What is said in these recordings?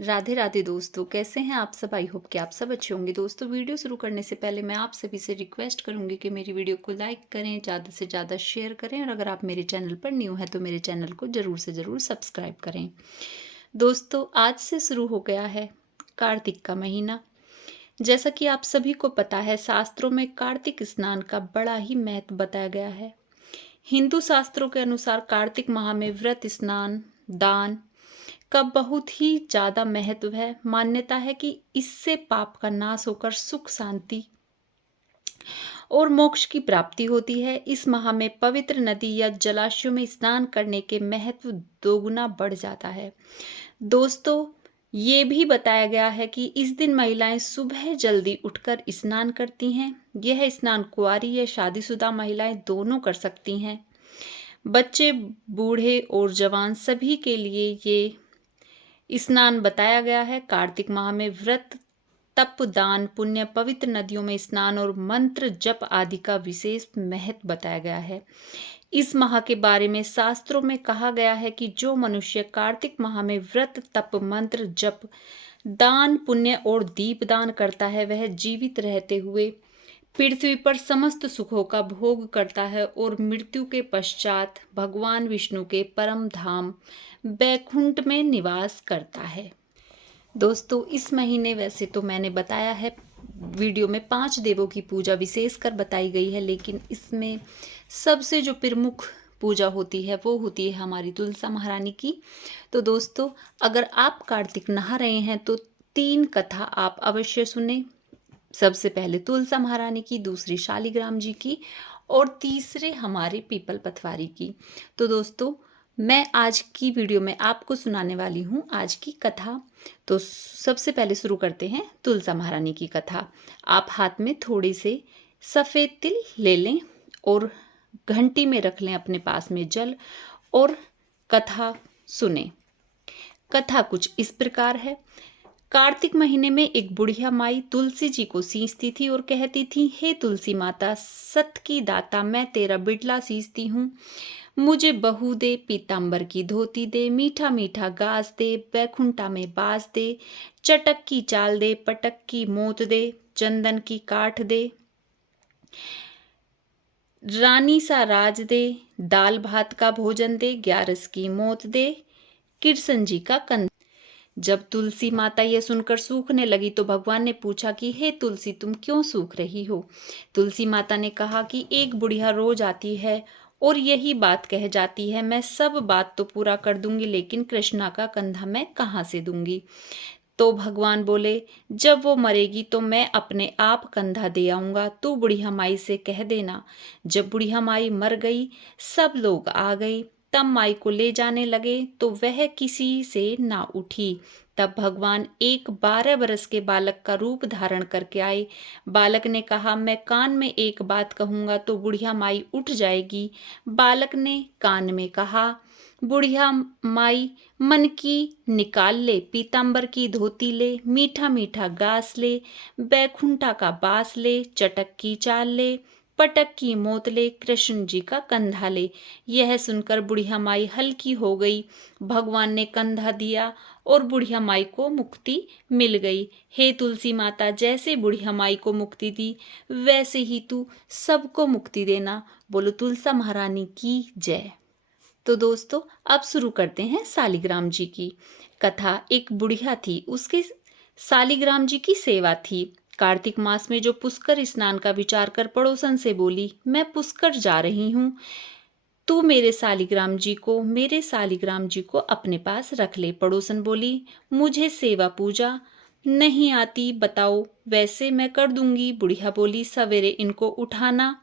राधे राधे दोस्तों, कैसे हैं आप सब? आई होप कि आप सब अच्छे होंगे। दोस्तों, वीडियो शुरू करने से पहले मैं आप सभी से रिक्वेस्ट करूंगी कि मेरी वीडियो को लाइक करें, ज़्यादा से ज़्यादा शेयर करें और अगर आप मेरे चैनल पर न्यू हैं तो मेरे चैनल को ज़रूर से ज़रूर सब्सक्राइब करें। दोस्तों, आज से शुरू हो गया है कार्तिक का महीना। जैसा कि आप सभी को पता है, शास्त्रों में कार्तिक स्नान का बड़ा ही महत्व बताया गया है। हिंदू शास्त्रों के अनुसार कार्तिक माह में व्रत, स्नान, दान का बहुत ही ज़्यादा महत्व है। मान्यता है कि इससे पाप का नाश होकर सुख, शांति और मोक्ष की प्राप्ति होती है। इस माह में पवित्र नदी या जलाशयों में स्नान करने के महत्व दोगुना बढ़ जाता है। दोस्तों, ये भी बताया गया है कि इस दिन महिलाएं सुबह जल्दी उठकर स्नान करती हैं। यह स्नान कुंवारी या शादीशुदा महिलाएं दोनों कर सकती हैं। बच्चे, बूढ़े और जवान सभी के लिए ये स्नान बताया गया है। कार्तिक माह में व्रत, तप, दान, पुण्य, पवित्र नदियों में स्नान और मंत्र जप आदि का विशेष महत्व बताया गया है। इस माह के बारे में शास्त्रों में कहा गया है कि जो मनुष्य कार्तिक माह में व्रत, तप, मंत्र जप, दान, पुण्य और दीपदान करता है, वह जीवित रहते हुए पृथ्वी पर समस्त सुखों का भोग करता है और मृत्यु के पश्चात भगवान विष्णु के परम धाम बैकुंठ में निवास करता है। दोस्तों, इस महीने वैसे तो मैंने बताया है वीडियो में 5 देवों की पूजा विशेषकर बताई गई है, लेकिन इसमें सबसे जो प्रमुख पूजा होती है वो होती है हमारी तुलसा महारानी की। तो दोस्तों, अगर आप कार्तिक नहा रहे हैं तो 3 कथा आप अवश्य सुने। सबसे पहले तुलसा महारानी की, दूसरी शालिग्राम जी की और तीसरे हमारे पीपल पथवारी की। तो दोस्तों, मैं आज की वीडियो में आपको सुनाने वाली हूँ आज की कथा। तो सबसे पहले शुरू करते हैं तुलसा महारानी की कथा। आप हाथ में थोड़े से सफ़ेद तिल ले लें और घंटी में रख लें अपने पास में जल और कथा सुने। कथा कुछ इस प्रकार है। कार्तिक महीने में एक बुढ़िया माई तुलसी जी को सींचती थी और कहती थी, हे तुलसी माता, सत की दाता, मैं तेरा बिडला सींचती हूँ। मुझे बहू दे, पीताम्बर की धोती दे, मीठा मीठा गास दे, बैकुंठा में बास दे, चटक की चाल दे, पटक की मोत दे, चंदन की काठ दे, रानी सा राज दे, दाल भात का भोजन दे, ग्यारस की मोत दे, कृष्ण जी का कंद। जब तुलसी माता यह सुनकर सूखने लगी तो भगवान ने पूछा कि हे तुलसी, तुम क्यों सूख रही हो? तुलसी माता ने कहा कि एक बुढ़िया रोज आती है और यही बात कह जाती है, मैं सब बात तो पूरा कर दूंगी लेकिन कृष्णा का कंधा मैं कहाँ से दूंगी? तो भगवान बोले, जब वो मरेगी तो मैं अपने आप कंधा दे आऊंगा, तू बुढ़िया माई से कह देना। जब बुढ़िया माई मर गई, सब लोग आ गए। तब माई को ले जाने लगे तो वह किसी से ना उठी। तब भगवान एक 12 बरस के बालक का रूप धारण करके आए। बालक ने कहा, मैं कान में एक बात कहूंगा तो बुढ़िया माई उठ जाएगी। बालक ने कान में कहा, बुढ़िया माई मन की निकाल ले, पीताम्बर की धोती ले, मीठा मीठा गास ले, बैकुंठा का बास ले, चटक की चाल ले, पटक की मोत ले, कृष्ण जी का कंधा ले। यह सुनकर बुढ़िया माई हल्की हो गई। भगवान ने कंधा दिया और बुढ़िया माई को मुक्ति मिल गई। हे तुलसी माता, जैसे बुढ़िया माई को मुक्ति दी वैसे ही तू सबको मुक्ति देना। बोलो तुलसा महारानी की जय। तो दोस्तों, अब शुरू करते हैं शालिग्राम जी की कथा। एक बुढ़िया थी, उसके शालिग्राम जी की सेवा थी। कार्तिक मास में जो पुष्कर स्नान का विचार कर पड़ोसन से बोली, मैं पुष्कर जा रही हूँ, तू मेरे शालिग्राम जी को अपने पास रख ले। पड़ोसन बोली, मुझे सेवा पूजा नहीं आती, बताओ, वैसे मैं कर दूंगी। बुढ़िया बोली, सवेरे इनको उठाना,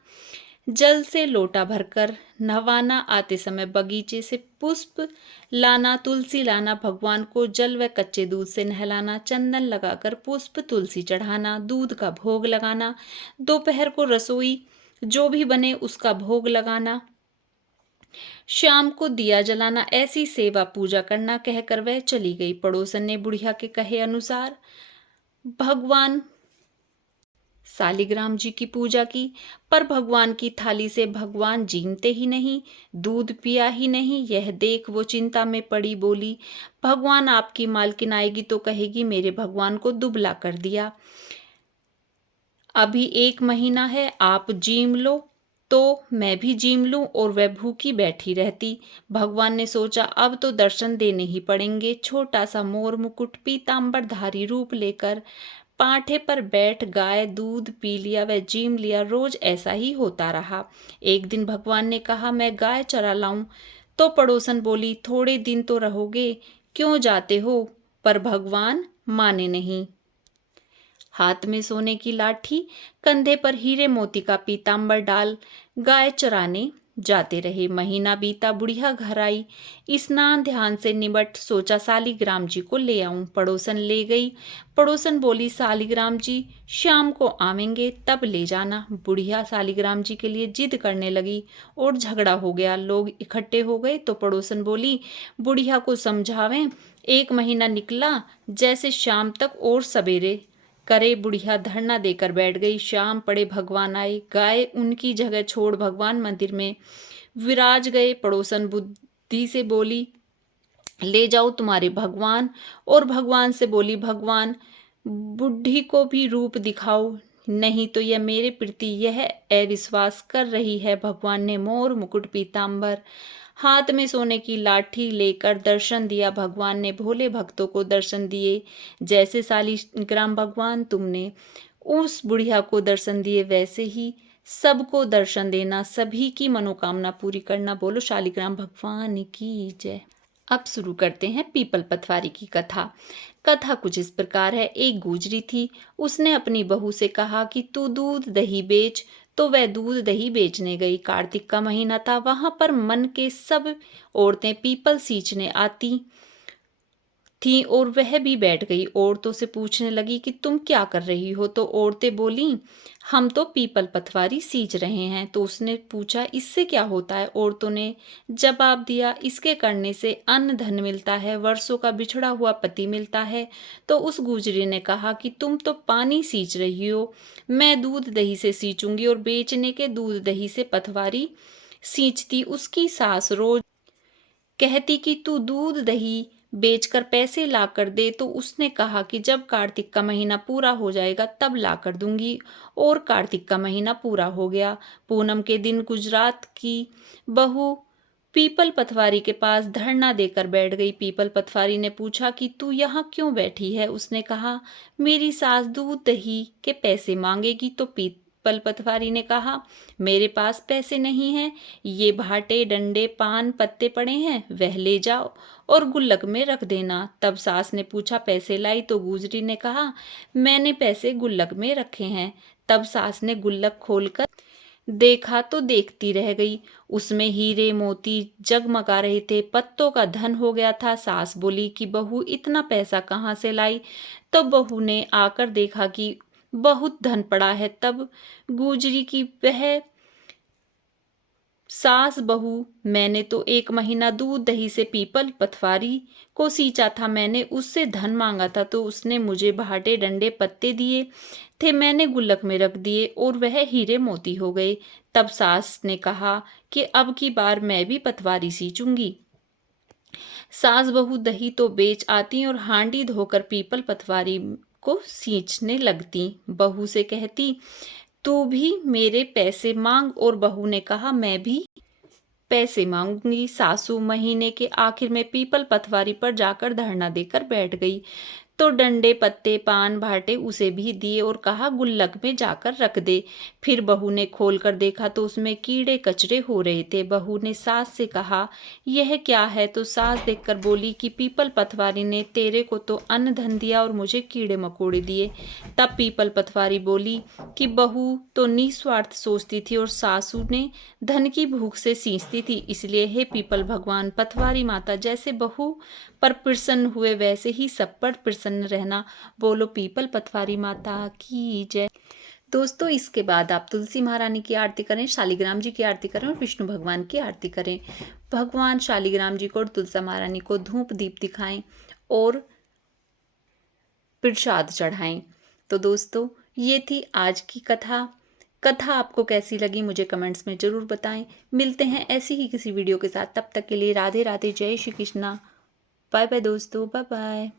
जल से लोटा भरकर नहवाना, आते समय बगीचे से पुष्प लाना, तुलसी लाना, भगवान को जल व कच्चे दूध से नहलाना, चंदन लगाकर पुष्प तुलसी चढ़ाना, दूध का भोग लगाना, दोपहर को रसोई जो भी बने उसका भोग लगाना, शाम को दिया जलाना, ऐसी सेवा पूजा करना कहकर वह चली गई। पड़ोसन ने बुढ़िया के कहे अनुसार भगवान शालिग्राम जी की पूजा की, पर भगवान की थाली से भगवान जीमते ही नहीं, दूध पिया ही नहीं। यह देख वो चिंता में पड़ी, बोली, भगवान आपकी मालकिन आएगी तो कहेगी मेरे भगवान को दुबला कर दिया। अभी 1 महीना है, आप जीम लो तो मैं भी जीम लूं और वह भूखी बैठी रहती। भगवान ने सोचा अब तो दर्शन देने ही पड़ेंगे। छोटा सा मोर मुकुट पीतांबरधारी रूप लेकर पांठे पर बैठ गाय दूध पी लिया, वह जीम लिया। रोज ऐसा ही होता रहा। एक दिन भगवान ने कहा मैं गाय चरा लाऊं, तो पड़ोसन बोली थोड़े दिन तो रहोगे, क्यों जाते हो? पर भगवान माने नहीं। हाथ में सोने की लाठी, कंधे पर हीरे मोती का पीतांबर डाल गाय चराने जाते रहे। महीना बीता, बुढ़िया घर आई, स्नान ध्यान से निबट सोचा शालिग्राम जी को ले आऊं। पड़ोसन ले गई। पड़ोसन बोली शालिग्राम जी शाम को आवेंगे तब ले जाना। बुढ़िया शालिग्राम जी के लिए जिद करने लगी और झगड़ा हो गया। लोग इकट्ठे हो गए तो पड़ोसन बोली बुढ़िया को समझावें। 1 महीना निकला, जैसे शाम तक और सवेरे करे। बुढ़िया धरना देकर बैठ गई। शाम पड़े भगवान आए, गाय उनकी जगह छोड़ भगवान मंदिर में विराज गए। पड़ोसन बुद्धि से बोली ले जाओ तुम्हारे भगवान, और भगवान से बोली भगवान बुढ़ी को भी रूप दिखाओ, नहीं तो यह मेरे प्रति यह अविश्वास कर रही है। भगवान ने मोर मुकुट पीतांबर हाथ में सोने की लाठी लेकर दर्शन दिया। भगवान ने भोले भक्तों को दर्शन दिए। जैसे शालिग्राम भगवान तुमने उस बुढ़िया को दर्शन दिए, वैसे ही सबको दर्शन देना, सभी की मनोकामना पूरी करना। बोलो शालिग्राम भगवान की जय। अब शुरू करते हैं पीपल पतवारी की कथा। कथा कुछ इस प्रकार है। एक गुजरी थी, उसने अपनी बहू से कहा कि तू दूध दही बेच। तो वह दूध दही बेचने गई। कार्तिक का महीना था, वहां पर मन के सब औरतें पीपल सींचने आती थी और वह भी बैठ गई। औरतों से पूछने लगी कि तुम क्या कर रही हो? तो औरतें बोली हम तो पीपल पतवारी सींच रहे हैं। तो उसने पूछा इससे क्या होता है? औरतों ने जवाब दिया इसके करने से अन्न धन मिलता है, वर्षों का बिछड़ा हुआ पति मिलता है। तो उस गुजरी ने कहा कि तुम तो पानी सींच रही हो, मैं दूध दही से सींचूंगी। और बेचने के दूध दही से पतवारी सींचती। उसकी सास रोज कहती कि तू दूध दही बेचकर पैसे ला कर दे। तो उसने कहा कि जब कार्तिक का महीना पूरा हो जाएगा तब ला कर दूंगी। और कार्तिक का महीना पूरा हो गया। पूनम के दिन गुजरात की बहू पीपल पतवारी के पास धरना देकर बैठ गई। पीपल पतवारी ने पूछा कि तू यहाँ क्यों बैठी है? उसने कहा मेरी सास दूध दही के पैसे मांगेगी। तो पीपल पतवारी ने कहा मेरे पास पैसे नहीं हैं, ये भाटे डंडे पान पत्ते पड़े हैं, वह ले जाओ और गुल्लक में रख देना। तब सास ने पूछा पैसे लाई? तो गुजरी ने कहा मैंने पैसे गुल्लक में रखे हैं। तब सास ने गुल्लक खोलकर देखा तो देखती रह गई। उसमें हीरे मोती जगमगा रहे थे, पत्तों का धन हो गया था। सास बोली कि बहू इतना पैसा कहाँ से लाई? तो बहू ने आकर देखा कि बहुत धन पड़ा है। तब गुजरी की वह सास बहू मैंने तो 1 महीना दूध दही से पीपल पतवारी को सींचा था, मैंने उससे धन मांगा था तो उसने मुझे भाटे डंडे पत्ते दिए थे, मैंने गुल्लक में रख दिए और वह हीरे मोती हो गए। तब सास ने कहा कि अब की बार मैं भी पतवारी सींचूंगी। सास बहू दही तो बेच आती और हांडी धोकर पीपल पतवारी को सींचने लगती। बहू से कहती तू भी मेरे पैसे मांग, और बहू ने कहा मैं भी पैसे मांगूंगी। सासू महीने के आखिर में पीपल पतवारी पर जाकर धरना देकर बैठ गई। तो डंडे पत्ते पान भाटे उसे भी दिए और कहा गुल्लक में जाकर रख दे। फिर बहू ने खोल कर देखा तो उसमें कीड़े कचरे हो रहे थे। बहू ने सास से कहा यह क्या है? तो सास देखकर बोली कि पीपल पतवारी ने तेरे को तो अन्न धन दिया और मुझे कीड़े मकोड़े दिए। तब पीपल पतवारी बोली कि बहू तो निस्वार्थ सोचती थी और सासू ने धन की भूख से सींचती थी, इसलिए हे पीपल भगवान पतवारी माता जैसे बहू पर प्रसन्न हुए वैसे ही सब पर प्रसन्न रहना। बोलो पीपल पतवारी माता की जय। दोस्तों इसके बाद आप तुलसी महारानी की आरती करें, शालिग्राम जी की आरती करें और विष्णु भगवान की आरती करें। भगवान शालिग्राम जी को और तुलसी महारानी को धूप दीप दिखाएं और प्रसाद चढ़ाएं। तो दोस्तों ये थी आज की कथा। कथा आपको कैसी लगी मुझे कमेंट्स में ज़रूर बताएं। मिलते हैं ऐसी ही किसी वीडियो के साथ, तब तक के लिए राधे राधे, जय श्री कृष्णा। बाय बाय दोस्तों, बाय बाय।